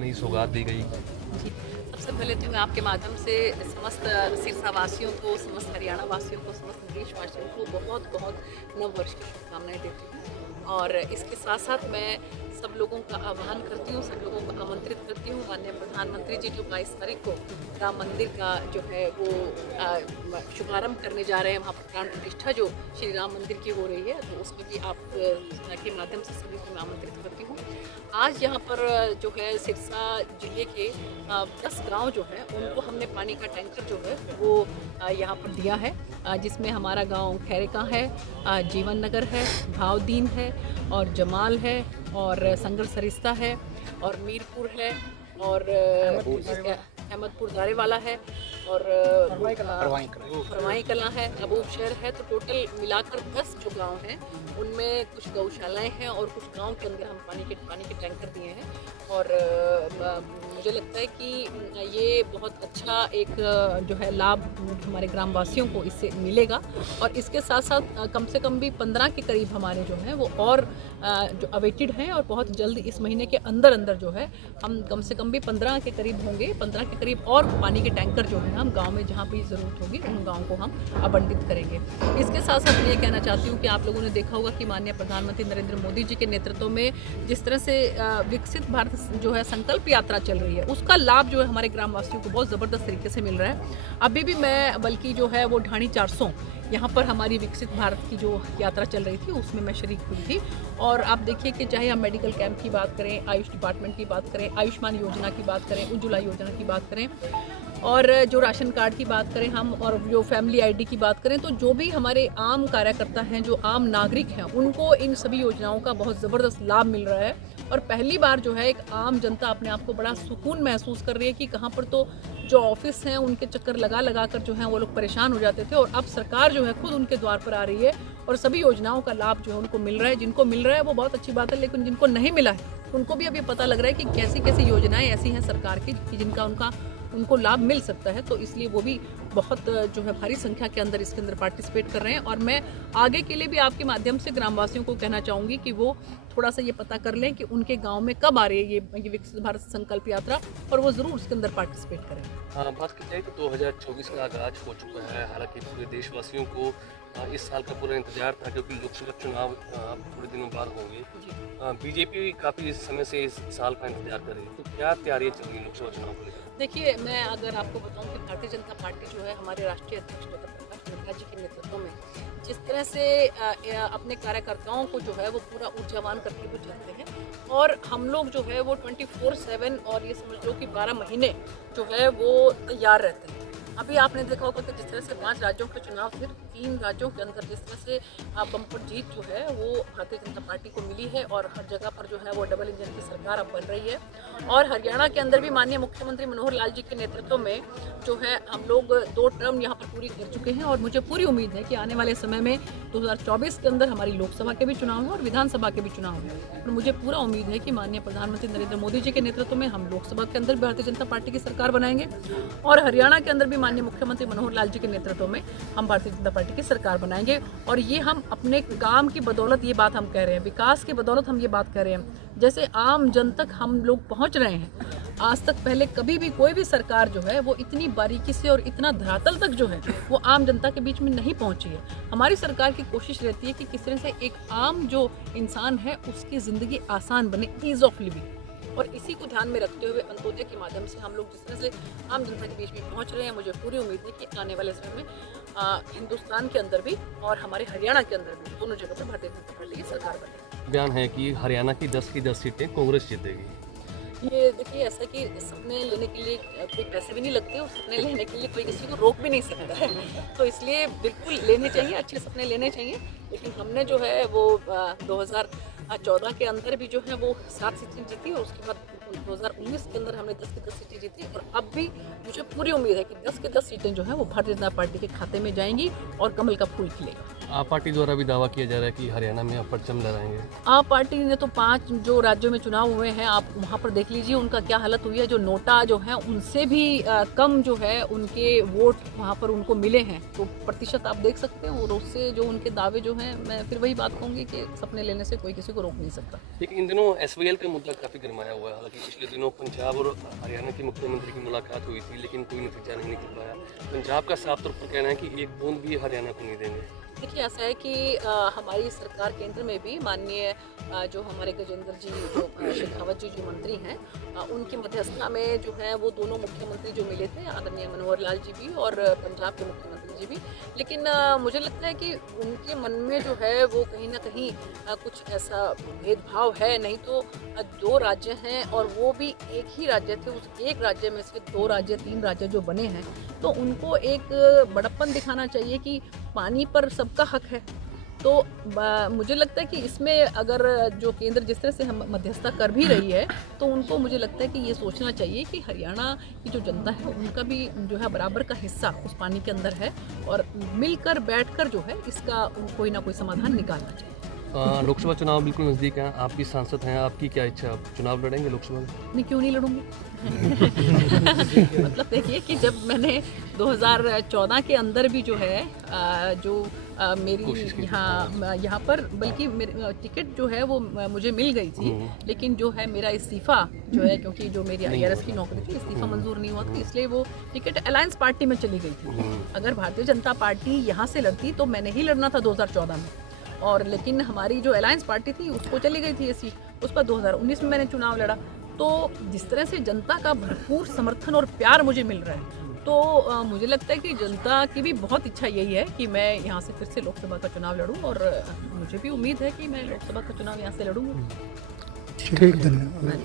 नई सौगात दी गई। जी, सबसे पहले तो मैं आपके माध्यम से समस्त सिरसा वासियों को, समस्त हरियाणा वासियों को, समस्त देशवासियों को बहुत बहुत नव वर्ष की शुभकामनाएं देती हूँ। और इसके साथ साथ मैं सब लोगों का आह्वान करती हूँ, सब लोगों को आमंत्रित करती हूँ। माननीय प्रधानमंत्री जी जो 22 तारीख को राम मंदिर का जो है वो शुभारंभ करने जा रहे हैं, वहाँ पर प्राण प्रतिष्ठा जो श्री राम मंदिर की हो रही है, तो उसमें भी आप के माध्यम से सभी को मैं आमंत्रित करती हूँ। आज यहाँ पर जो है सिरसा जिले के 10 गांव जो हैं उनको हमने पानी का टैंकर जो है वो यहाँ पर दिया है, जिसमें हमारा गांव खैरे का है, जीवन नगर है, भावदीन है और जमाल है और संगर सरिस्ता है और मीरपुर है और अहमदपुर दारे वाला है और फरवाई कला है, अबूब शहर है। तो टोटल मिलाकर 10 जो गांव हैं उनमें कुछ गौशालाएं हैं और कुछ गांव के अंदर हम पानी के टैंकर दिए हैं। और मुझे लगता है कि ये बहुत अच्छा एक जो है लाभ हमारे ग्रामवासियों को इससे मिलेगा। और इसके साथ साथ कम से कम भी 15 के करीब हमारे जो हैं वो और जो अवेटेड हैं और बहुत जल्द इस महीने के अंदर अंदर जो है हम कम से कम भी 15 के करीब होंगे, 15 के करीब और पानी के टैंकर जो है हम गांव में जहां भी ज़रूरत होगी उन गाँव को हम आवंटित करेंगे। इसके साथ साथ मैं ये कहना चाहती हूँ कि आप लोगों ने देखा होगा कि माननीय प्रधानमंत्री नरेंद्र मोदी जी के नेतृत्व में जिस तरह से विकसित भारत जो है संकल्प यात्रा चल रही है, उसका लाभ जो है हमारे ग्रामवासियों को बहुत ज़बरदस्त तरीके से मिल रहा है। अभी भी मैं बल्कि जो है वो ढाणी 400 यहाँ पर हमारी विकसित भारत की जो यात्रा चल रही थी उसमें मैं शरीक हुई थी। और आप देखिए कि चाहे हम मेडिकल कैंप की बात करें, आयुष डिपार्टमेंट की बात करें, आयुष्मान योजना की बात करें, उज्ज्वला योजना की बात करें और जो राशन कार्ड की बात करें हम और जो फैमिली आईडी की बात करें, तो जो भी हमारे आम कार्यकर्ता हैं, जो आम नागरिक हैं, उनको इन सभी योजनाओं का बहुत ज़बरदस्त लाभ मिल रहा है। और पहली बार जो है एक आम जनता अपने आप को बड़ा सुकून महसूस कर रही है कि कहाँ पर तो जो ऑफिस हैं उनके चक्कर लगा कर जो है वो लोग परेशान हो जाते थे और अब सरकार जो है खुद उनके द्वार पर आ रही है और सभी योजनाओं का लाभ जो है उनको मिल रहा है। जिनको मिल रहा है वो बहुत अच्छी बात है, लेकिन जिनको नहीं मिला है उनको भी अब ये पता लग रहा है कि कैसी कैसी योजनाएं ऐसी हैं सरकार की जिनका उनको लाभ मिल सकता है। तो इसलिए वो भी बहुत जो है भारी संख्या के अंदर इसके अंदर पार्टिसिपेट कर रहे हैं। और मैं आगे के लिए भी आपके माध्यम से ग्रामवासियों को कहना चाहूँगी कि वो थोड़ा सा ये पता कर लें कि उनके गांव में कब आ रही है ये विकसित भारत संकल्प यात्रा, और वो ज़रूर उसके अंदर पार्टिसिपेट करें। हाँ, बात की जाए तो 2024 का आगाज हो चुका है। हालांकि पूरे देशवासियों को इस साल का पूरा इंतजार था क्योंकि लोकसभा चुनाव थोड़े दिनों बाद होंगे। बीजेपी काफ़ी समय से इस साल का इंतजार कर रही है, तो क्या तैयारियां चल रही हैं लोकसभा चुनाव को लेकर? देखिए, मैं अगर आपको बताऊं कि भारतीय जनता पार्टी जो है हमारे राष्ट्रीय अध्यक्ष डॉक्टर प्रकाश नड्डा जी के नेतृत्व में जिस तरह से अपने कार्यकर्ताओं को जो है वो पूरा ऊर्जावान करके वो चलते हैं और हम लोग जो है वो 24/7 और ये समझ लो कि 12 महीने जो है वो तैयार रहते हैं। अभी आपने देखा होगा कि जिस तरह से 5 राज्यों के चुनाव थे, 3 राज्यों के अंदर जिस तरह से बम्पर जीत जो है वो भारतीय जनता पार्टी को मिली है और हर जगह पर जो है वो डबल इंजन की सरकार अब बन रही है। और हरियाणा के अंदर भी माननीय मुख्यमंत्री मनोहर लाल जी के नेतृत्व में जो है हम लोग 2 टर्म यहाँ पर पूरी कर चुके हैं और मुझे पूरी उम्मीद है कि आने वाले समय में 2024 के अंदर हमारी लोकसभा के भी चुनाव हैं और विधानसभा के भी चुनाव हैं। और मुझे पूरा उम्मीद है कि माननीय प्रधानमंत्री नरेंद्र मोदी जी के नेतृत्व में हम लोकसभा के अंदर भारतीय जनता पार्टी की सरकार बनाएंगे और हरियाणा के अंदर भी माननीय मुख्यमंत्री मनोहर लाल जी के नेतृत्व में हम भारतीय जनता पार्टी की सरकार बनाएंगे। और ये हम अपने काम की बदौलत ये बात हम कह रहे हैं, विकास की बदौलत हम ये बात कह रहे हैं। जैसे आम जन तक हम लोग पहुंच रहे हैं, आज तक पहले कभी भी कोई भी सरकार जो है वो इतनी बारीकी से और इतना धरातल तक जो है वो आम जनता के बीच में नहीं पहुंची है। हमारी सरकार की कोशिश रहती है कि किस तरह से एक आम जो इंसान है उसकी ज़िंदगी आसान बने, ईज ऑफ लिविंग। और इसी को ध्यान में रखते हुए अंत्योदय के माध्यम से हम लोग जिस तरह से आम जनता के बीच में पहुंच रहे हैं, मुझे पूरी उम्मीद है कि आने वाले समय में हिंदुस्तान के अंदर भी और हमारे हरियाणा के अंदर भी दोनों जगह पर भारतीय जनता पार्टी की सरकार बनेगी। बयान है कि हरियाणा की 10 की 10 सीटें कांग्रेस जीतेगी। ये देखिए, ऐसा कि सपने लेने के लिए कोई पैसे भी नहीं लगते और सपने लेने के लिए कोई किसी को रोक भी नहीं सकता है, तो इसलिए बिल्कुल लेने चाहिए, अच्छे सपने लेने चाहिए। लेकिन हमने जो है वो 2014 के अंदर भी जो है वो 7 सीटें जीती और उसके बाद 2019 के अंदर हमने 10 की 10 सीटें जीती और अब भी मुझे पूरी उम्मीद है कि 10 की 10 सीटें जो है वो भारतीय जनता पार्टी के खाते में जाएंगी और कमल का फूल खिलेगा। आप पार्टी द्वारा भी दावा किया जा रहा है कि हरियाणा में आप परचम लहराएंगे। आप पार्टी ने तो 5 जो राज्यों में चुनाव हुए हैं, आप वहाँ पर देख लीजिए उनका क्या हालत हुई है। जो नोटा जो है उनसे भी कम जो है उनके वोट वहाँ पर उनको मिले हैं, तो प्रतिशत आप देख सकते हैं। और उससे जो उनके दावे जो हैं, मैं फिर वही बात कहूँगी कि सपने लेने से कोई किसी को रोक नहीं सकता। लेकिन इन दिनों SYL का मुद्दा काफ़ी गरमाया हुआ है। हालांकि पिछले दिनों पंजाब और हरियाणा के मुख्यमंत्री की मुलाकात हुई थी, लेकिन कोई नतीजा नहीं निकल पाया। पंजाब का साफ तौर पर कहना है कि एक बूंद भी हरियाणा को नहीं देंगे। देखिए, ऐसा है कि हमारी सरकार केंद्र में भी माननीय जो हमारे गजेंद्र जी जो शेखावत जी जो मंत्री हैं, उनकी मध्यस्थता में जो है वो दोनों मुख्यमंत्री जो मिले थे, आदरणीय मनोहर लाल जी भी और पंजाब के मुख्यमंत्री जी भी। लेकिन मुझे लगता है कि उनके मन में जो है वो कहीं ना कहीं कुछ ऐसा भेदभाव है। नहीं तो दो राज्य हैं और वो भी एक ही राज्य थे, उस एक राज्य में से दो राज्य 3 राज्य जो बने हैं, तो उनको एक बड़प्पन दिखाना चाहिए कि पानी पर सबका हक है। तो मुझे लगता है कि इसमें अगर जो केंद्र जिस तरह से हम मध्यस्थता कर भी रही है, तो उनको मुझे लगता है कि ये सोचना चाहिए कि हरियाणा की जो जनता है उनका भी जो है बराबर का हिस्सा उस पानी के अंदर है, और मिलकर बैठकर जो है इसका कोई ना कोई समाधान निकालना चाहिए। लोकसभा चुनाव बिल्कुल नज़दीक हैं, आप भी सांसद हैं, आपकी क्या इच्छा, आप चुनाव लड़ेंगे लोकसभा में? नहीं, क्यों नहीं लड़ूंगी। मतलब देखिए कि जब मैंने 2014 के अंदर भी जो है मेरी यहाँ पर बल्कि टिकट जो है वो मुझे मिल गई थी, लेकिन जो है मेरा इस्तीफ़ा जो है, क्योंकि जो मेरी IRS की नौकरी थी, इस्तीफ़ा मंजूर नहीं हुआ था, इसलिए वो टिकट अलायंस पार्टी में चली गई थी। अगर भारतीय जनता पार्टी यहाँ से लड़ती तो मैंने ही लड़ना था 2014 में, और लेकिन हमारी जो अलायंस पार्टी थी उसको चली गई थी ये सीट, उस पर 2019 में मैंने चुनाव लड़ा। तो जिस तरह से जनता का भरपूर समर्थन और प्यार मुझे मिल रहा है, तो मुझे लगता है कि जनता की भी बहुत इच्छा यही है कि मैं यहाँ से फिर से लोकसभा का चुनाव लड़ूं, और मुझे भी उम्मीद है कि मैं लोकसभा का चुनाव यहाँ से लड़ूंगी। ठीक, धन्यवाद।